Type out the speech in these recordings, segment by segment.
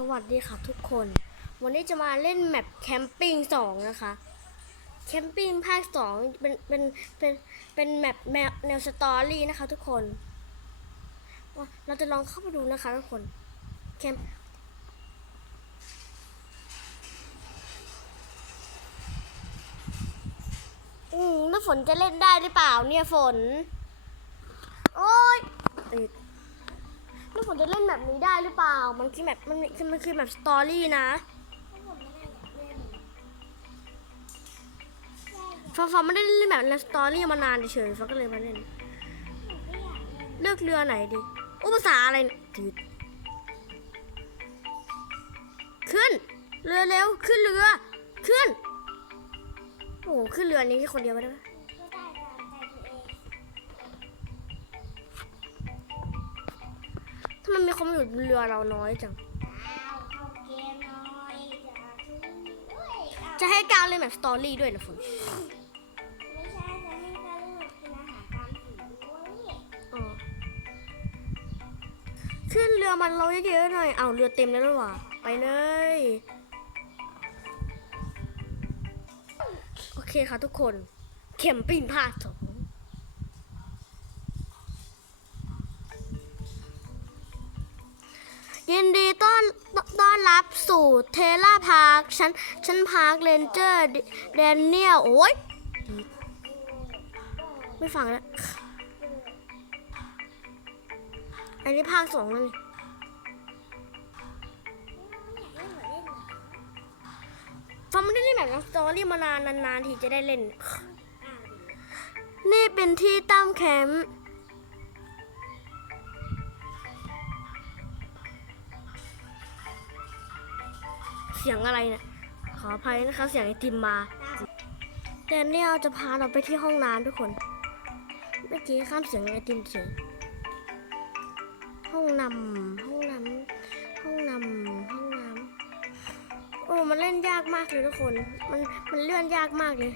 สวัสดีค่ะทุกคน วันนี้จะมาเล่นแมปแคมปิ้งสองนะคะ แคมปิ้งภาคสองเป็นเป็นเป็นเป็นแมปแนวแนวสตอรี่นะคะ ทุกคน เราจะลองเข้าไปดูนะคะทุกคนแคมอืมแล้วฝนจะเล่นได้หรือเปล่าเนี่ยฝน โอ๊ยติด แล้วผมจะเล่นแบบนี้ได้หรือเปล่า มันคือแบบมันคือมันคือแบบสตอรี่นะฟ้าฟ้าไม่ได้เล่นแบบสตอรี่มานานเฉยๆฟ้าก็เลยมาเล่น เลือกเรือไหนดีอุยภาษาอะไรเนี่ยจืดขึ้น เรือเร็ว ขึ้นเรือ ขึ้น โอ้โหขึ้นเรือนี้แค่คนเดียวไม่ได้ไหม ทำไมมีคนมาอยู่บนเรือเราน้อยจัง จะให้การเล่นแบบสตอรี่ด้วยนะฝนอ๋อขึ้นเรือมันเราเยอะๆหน่อย เอาเรือเต็มแล้วหรอวะไปเลย โอเคค่ะทุกคน เข็มปิ้งภาคสอ ยินดีต้อนต้อนรับสู่เทล่าพาร์คชั้นชั้นพาร์คเรนเจอร์แดนเนียลโอ้ยไม่ฟังแล้วอันนี้ภาคสองแล้วนี่ฟังไม่ได้เล่นแบบสตอรี่มานานนานๆทีจะได้เล่น นี่เป็นที่ตั้มแคมป์ สียงอะไรเนี่ยขออภัยนะคะเสียงไอติมมาแดเนียลจะพาเราไปที่ห้องน้ำทุกคน เมื่อกี้ข้ามเสียงไอติมเฉยห้องนำห้องน้ำห้องนำห้องน้ำโอ้มันเล่นยากมากเลยทุกคน มันมันเลื่อนยากมากเลย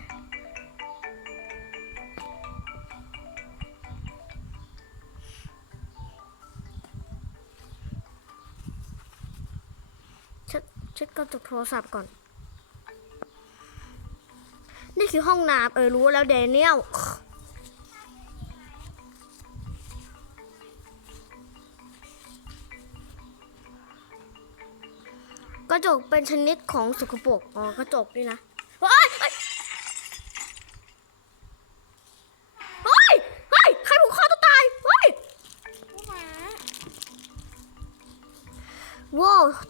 ช็ด เช็ดกระจกโทรศัพท์ก่อน นี่คือห้องน้ำเออรู้แล้วเดเนียลกระจกเป็นชนิดของสกปรกอ๋อกระจกนี่นะ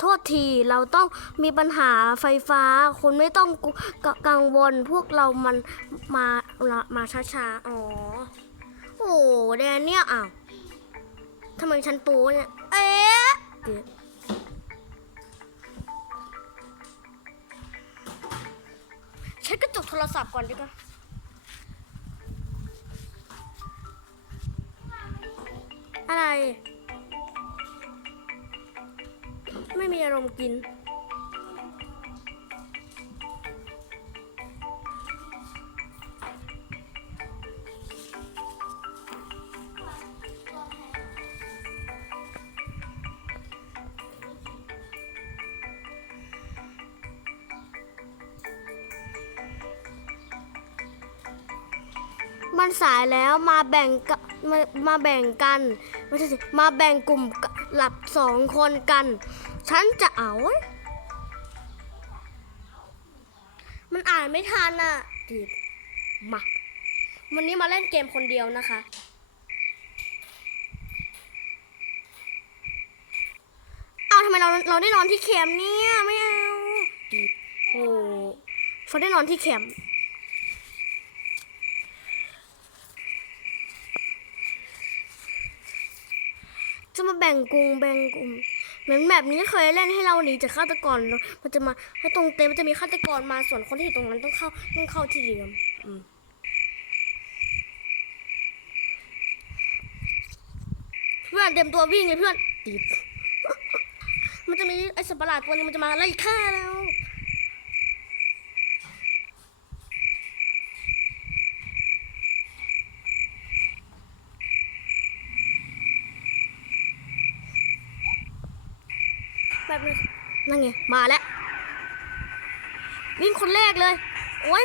โทษทีเราต้องมีปัญหาไฟฟ้า คุณไม่ต้องก,กังวลพวกเรามันมามาช้าๆ อ๋อ โอ้แดนเนี่ยอ้าวทำไมฉันปูเนี่ย เอ๊ะเดี๋ยวเช็ดกระจกโทรศัพท์ก่อนดีกว่าอะไร มีอารมณ์กิน มันสายแล้วมาแบ่งกะมามาแบ่งกันไม่ใช่สิมาแบ่งกลุ่มกะหลับสองคนกัน ฉันจะเอา มันอ่านไม่ทันอะดีดมา วันนี้มาเล่นเกมคนเดียวนะคะ เอาทำไมเราเราได้นอนที่แคมเนี่ยไม่เอาดีดโอ้เขาได้นอนที่แคมป์จะมาแบ่งกลุ่มแบ่งกลุ่ม เหมือนแบบนี้เคยเล่นให้เราหนีจากฆาตกรมันจะมาให้ตรงเต็มมันจะมีฆาตกรมาส่วนคนที่อยู่ตรงนั้นต้องเข้าต้องเข้าที่เดิมเพื่อนเต็มตัววิ่งเลยเพื่อนติดมันจะมีไอ้สัตว์ประหลาดตัวนี้มันจะมาไล่ฆ่าแล้ว แบบนึงนั่นไง มาแล้ว วิ่งคนแรกเลย โอ้ย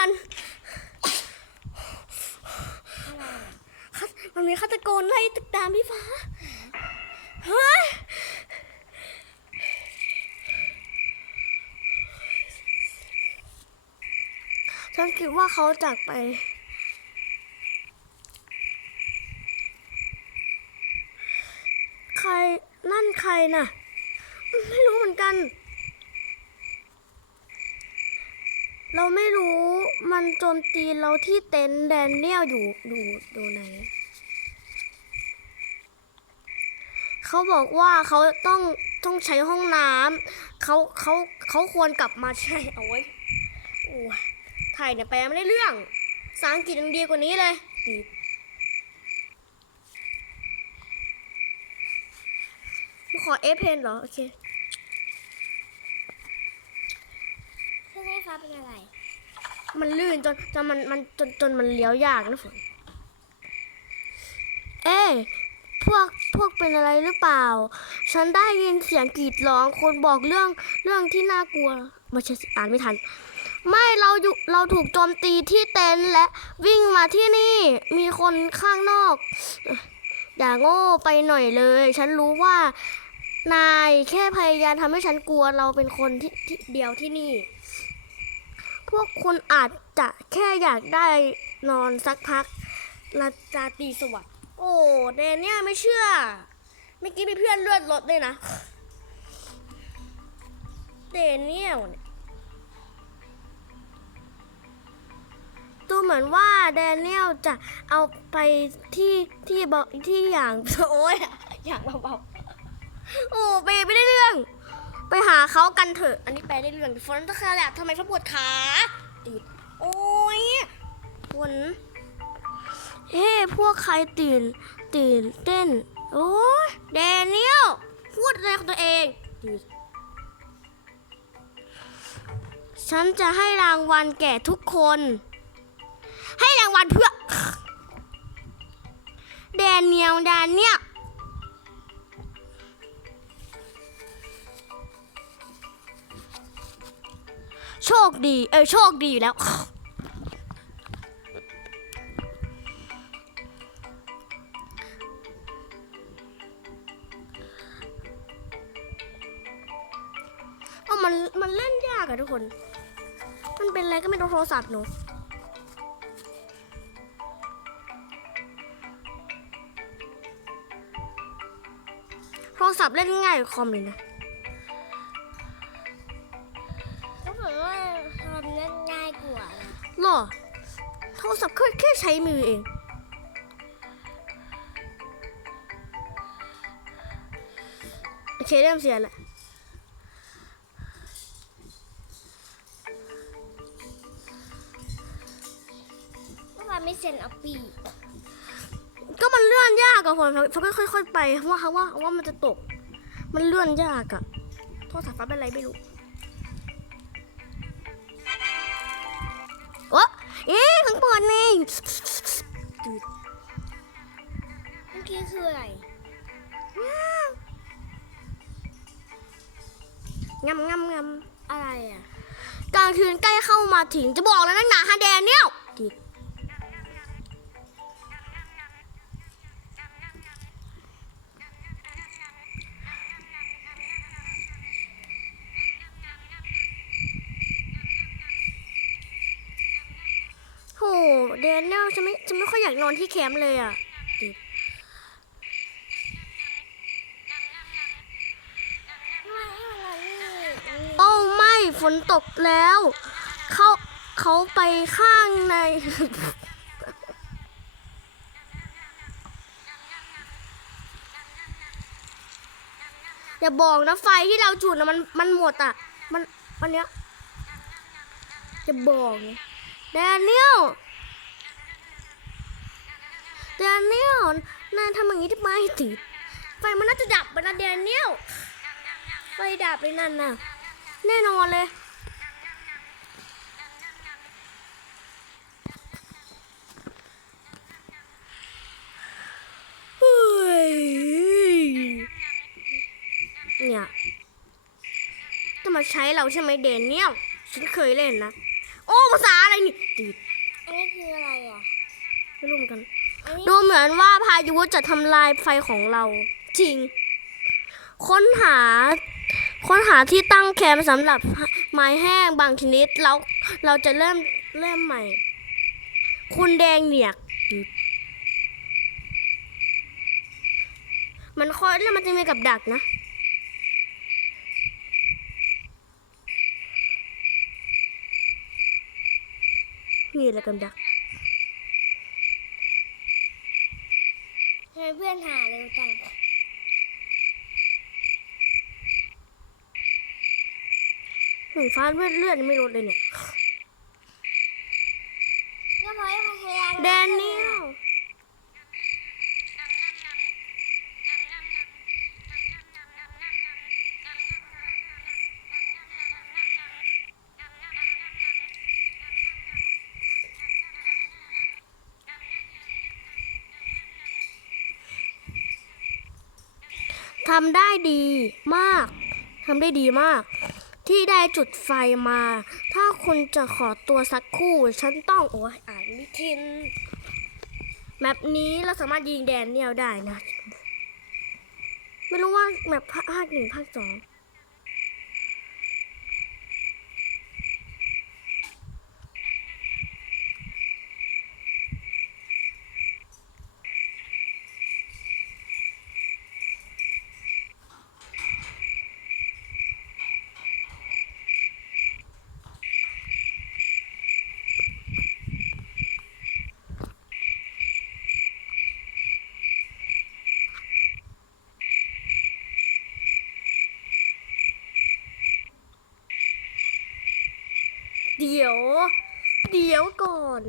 ทันมันมีฆาตกรไล่ติดตามพี่ฟ้า เฮ้ย ฉันคิดว่าเขาจากไปใคร นั่นใครน่ะ ไม่รู้เหมือนกัน เราไม่รู้ มันโจมตีเราที่เต็นท์แดนเนียลอยู่อยู่ดูไหน เขาบอกว่าเขาต้องต้องใช้ห้องน้ำเขาเขาเขาควรกลับมาใช่เอาไว้โอ้ยไทยเนี่ยแปลไม่ได้เรื่องภาษาอังกฤษยังดีกว่านี้เลยดีมาขอเอฟเพนเหรอ โอเคเครื่องไฟฟ้าเป็นอะไร มันลื่นจนจนมันมันจนจนมันเลี้ยวยากนะฝน เอ้ยพวกพวกเป็นอะไรหรือเปล่า ฉันได้ยินเสียงกรีดร้อง คนบอกเรื่องเรื่องที่น่ากลัวม่ใช่สิอ่านไม่ทัน ไม่เราอยู่เราถูกโจมตีที่เต็นท์และวิ่งมาที่นี่ มีคนข้างนอกเอ่ออย่าโง่ไปหน่อยเลย ฉันรู้ว่านายแค่พยายามทำให้ฉันกลัวเราเป็นคนที่ที่เดียวที่นี่ พวกคุณอาจจะแค่อยากได้นอนสักพักราตราตีสวัสดิ์โอ้เดนเนี่ยไม่เชื่อเมื่อกี้มีเพื่อนเลือดรถด้วยนะเดนเนี่ยเนี่ยดูเหมือนว่าแดเนียลจะเอาไปที่ที่บอกที่อย่างโอ้ยอย่างเบาๆโอ้เปไม่ได้เรื่อง ไปหาเขากันเถอะ อันนี้แปลได้เรื่องฝนตะคาแหละทำไมเขาปวดขาติดโอ้ยฝนเฮ้พวกใครตื่น ตื่นเต้น โอ้ยแดเนียลพูดอะไรของตัวเองติดฉันจะให้รางวัลแก่ทุกคน ให้รางวัลเพื่อแดเนียลแดเนียล โชคดี เออโชคดีอยู่แล้ว เอามันมันเล่นยากอะทุกคน มันเป็นอะไรก็ไม่ต้องโทรศัพท์หนูโทรศัพท์เล่นง่ายกว่าคอมเลยนะ โทรศัพท์แค่แค่ใช้มือเอง โอเคเริ่มเสียแล้วเมื่อวานไม่เซ็นเอาปี ก็มันเลื่อนยากอะผมเขาก็ค่อย ๆ ไปว่าเขาว่าว่ามันจะตก มันเลื่อนยากอะโทรศัพท์ฟ้าเป็นไรไม่รู้ เอ๊ะข้างบนนี่จืดเมื่อกี้คืออะไรงำงำงอะไรอะำกลางคืนใกล้เข้ามาถึงจะบอกแล้วนักหนาฮะแดเนียล จืดโหแดเนลฉันไม่ฉันไม่ค่อยอยากนอนที่แคมป์เลยอะ่ะโอ้ไม่ฝนตกแล้ว เขาเขาไปข้างใน อย่าบอกนะไฟที่เราจุดนะมันมันหมดอะ มันมันเนี้ยจะบอกไงแดเนียล แดเนียลนายทำอย่างนี้ทำไมติดไฟมันน่าจะดับไปนะแดเนียลไฟดับเลยนั่นน่ะ แน่นอนเลยเฮ้ยเนี่ยจะมาใช้เราใช่ไหมเดนเนี่ยลฉันเคยเล่นนะ โอ้ภาษาอะไรนี่ติดอันนี้คืออะไรอะ ไม่รู้เหมือนกันอันนี้ ดูเหมือนว่าพายุจะทำลายไฟของเรา จริง ค้นหา ค้นหาที่ตั้งแคมป์สำหรับไม้แห้งบางชนิดแล้วเราจะเริ่มเริ่มใหม่ คุณแดงเนี่ยติดมันค่อยแล้วมันจะมีกับดักนะนี่แหละกับดัก ทำ ไมเพื่อนหาเร็วจังหนึ่งฟ้าเลือดเลือดยังไม่ลดเลยเนี่ย ก็เพราะว่าพยายามแดเนียล ทำได้ดีมากทำได้ดีมาก ที่ได้จุดไฟมา ถ้าคุณจะขอตัวสักคู่ ฉันต้องโอ้ยอ่านไม่ทินแมปนี้เราสามารถยิงแดนเนียลได้นะ ไม่รู้ว่าแมปภาคหนึ่งภาคสอง เดี๋ยว เดี๋ยวก่อน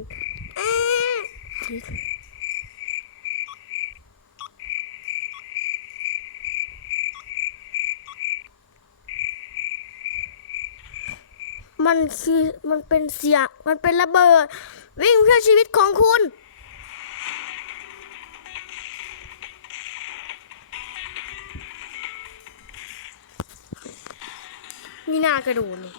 อมันคือมันเป็นเสียงมันเป็นระเบิด วิ่งเพื่อชีวิตของคุณนี่น่ากระโดดเลย